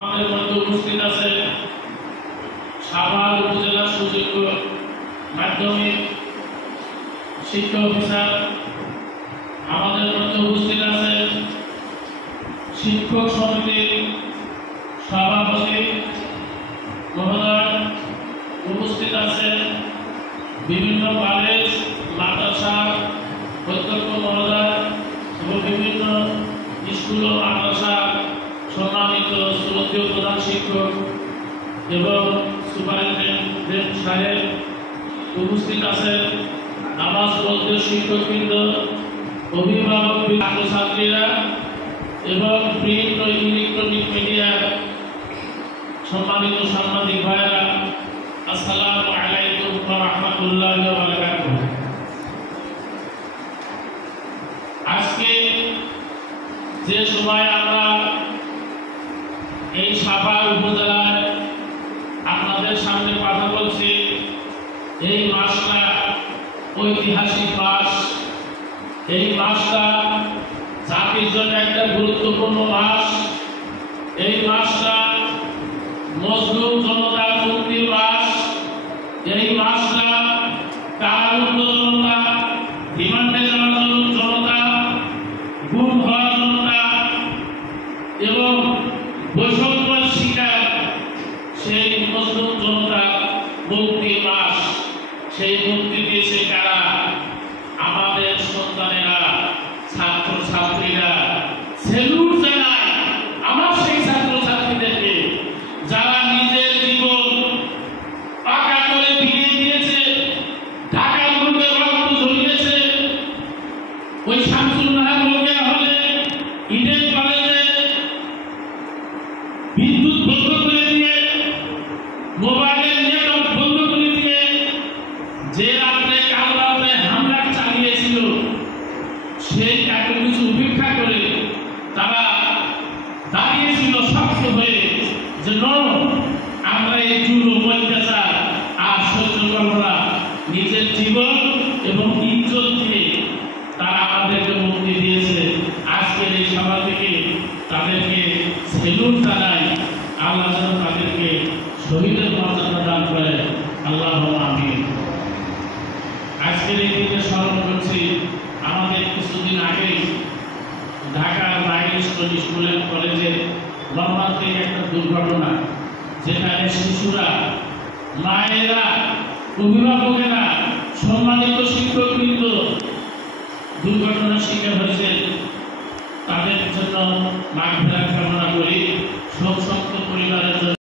আমাদের মধ্যে উপস্থিত আছে সাভার উপজেলা সুযোগ্য মাধ্যমিক শিক্ষা অফিসার, আমাদের মধ্যে উপস্থিত আছে শিক্ষক সমিতির সভাপতি মহোদয়, উপস্থিত আছে বিভিন্ন কলেজ মাদ্রাসার অধ্যক্ষ মহোদয় এবং বিভিন্ন স্কুল ও মাদ্রাসা সম্মানিত শ্রদ্ধেয় প্রধান শিক্ষক এবং সুপারিনটেন্ডেন্ট সাহেব, উপস্থিত আছেন নামাজ পড়তে শিক্ষকবৃন্দ, অভিভাবক, ছাত্রছাত্রীরা এবং প্রিন্ট ও ইলেকট্রনিক মিডিয়ার সম্মানিত সাংবাদিক ভাইয়েরা, আসসালামু আলাইকুম ওয়া রাহমাতুল্লাহি ওয়া বারাকাতুহু। আজকে যে সময় আমরা এই সাভার উপজেলায় আপনাদের সামনে কথা বলছি, এই মাসটা ঐতিহাসিক মাস। এই মাসটা জাতির জন্য একটা গুরুত্বপূর্ণ মাস। এই মাসটা মজলুম জনতার মুক্তির মাস। এই মাসটা কারারুদ্ধ জনতা, রিমান্ডে যাওয়া জনতা, গুম হওয়া জনতা এবং বৈষম্যের শিকার সেই মজলুম জনতা মুক্তির মাস। সেই মুক্তি দিয়েছে কারা? আমাদের সন্তানেরা, ছাত্র ছাত্রীরা। সেলুট জানাই আমার সেই ছাত্র ছাত্রীদেরকে যারা নিজের জীবন পাকা করে দিয়ে দিয়েছে, ঢাকার বুকে রক্ত ঝরিয়েছে। ওই শামসুল নাহার রোকেয়া হলে ইডেন কলেজে বিদ্যুৎ বন্ধ করে দিয়ে, মোবাইলের নেটওয়ার্ক বন্ধ করে দিয়ে যে রাত্রে কাল রাত্রে হামলা চালিয়েছিল, সেই এত কিছু উপেক্ষা করে তারা দাঁড়িয়েছিল শক্ত হয়ে যে আমরা এই জুলুম অত্যাচার আর সহ্য করব না। নিজের জীবন এবং ইজ্জত দিয়ে তারা আমাদেরকে মুক্তি দিয়েছে। আজকের এই সভা থেকে তাদেরকে সেলুট জানাই। আল্লাহ যেন তাদেরকে শহীদের মর্যাদা দান করে, আল্লাহুম্মা আমিন। আজকের এই দিনে স্মরণ করছি আমাদের কিছুদিন আগে ঢাকার মাইলস্টোন স্কুল অ্যান্ড কলেজে মর্মান্তিক একটা দুর্ঘটনা, যেখানে শিশুরা, মায়েরা, অভিভাবকেরা, সম্মানিত শিক্ষকবৃন্দ দুর্ঘটনার শিকার হয়েছে। তাদের জন্য মাগফিরাত কামনা করি, শোক